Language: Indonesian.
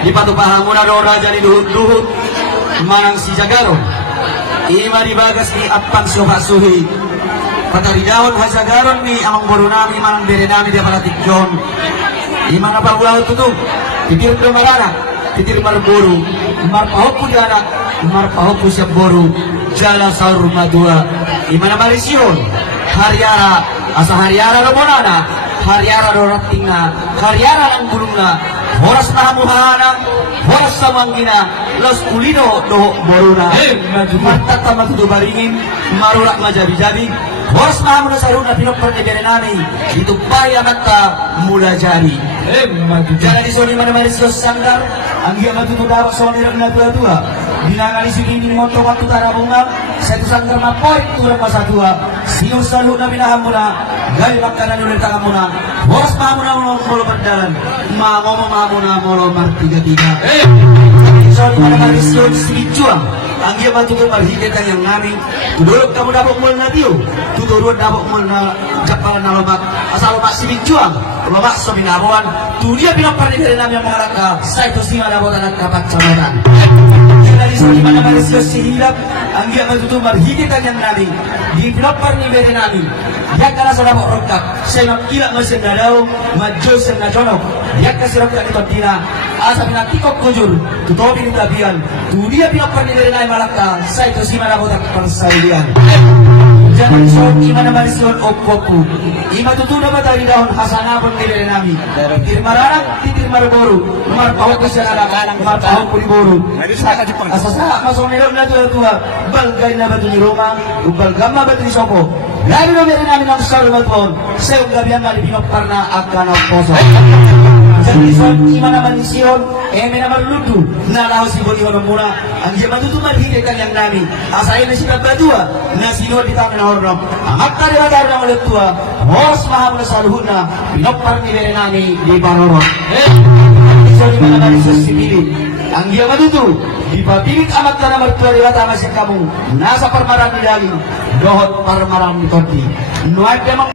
di patupahan muna do raja ni duhut-duhut manang si Jagaro ima dibagas ni apang suha-suhi patari daun hajagaron ni amang boru nami manang bere nami dia para tikjon ima na pagulaw tutu titir do marana titir marboru marpahopu di anak marpahopu siap boru jala saur madua ima na marision hariara asa hariara do monana hariara do ratingna hariara lang bulungna horas nahamuhana horas samanggina los ulino do boruna matata matudo baringin marurak majabi-jabi horas nahamuna saruna pinokper negara nani itu paya mata mula jari jangan disoni mana manusia sanggar anggia matudo dawak soni rak na tua-tua binangali sigini moto waktu tarabunga satu sanggar mapoy turang masa tua siung salu na binahamuna gali makanan ulit tangamuna horas mahamuna molo berdalan mamona molo martiga-tiga sorry mana manusia sigicuang anggia matudo marhigetan yang ngami tuduruk kamu dapat mul na tiu tuduruk dapat mul na japalan na lobak asal lobak sigicuang lobak so binabuan tu dia pinapar negara nami yang mengaraka sa ito singa dapat anak kapat camatan dari sini mana manusia sihilap anggia matudo marhigetan yang nami di pinapar negara nami dia kana sa dapat rokak saya makila masin na daw madjo sa na jonok dia kasi rokak ito tina asa pinatikok kujur tutobi ni tabian tu dia pinapar negara nami malaka sa ito si mana dapat persalian jangan sok imana manusia opoku ima tutuda matari daun hasanapon negara nami titir mararang titir marboru marpahok kasi anak marpahok puriboru asasa masong nilong na tua balgay na batu ni Roma balgam na batu ni Sopo labi no meron namin ang salmatpon sa yung gabihan na pinopar na akan ang poso jadi sok imana manusia eme na marludu na laho si boni hono muna ang dia matutuman hidekan yang nami asahin na si Babadua na sinod di tangan hornom amat tari wajar na ulit tua hos maham na saluhun na pinopar ni meron nami di Barorok so imana manusia sibili ang dia matutu di pabilit amat na martua di wata masing kamu nasa parmarang ni daling dohot parmarang ni konti nuat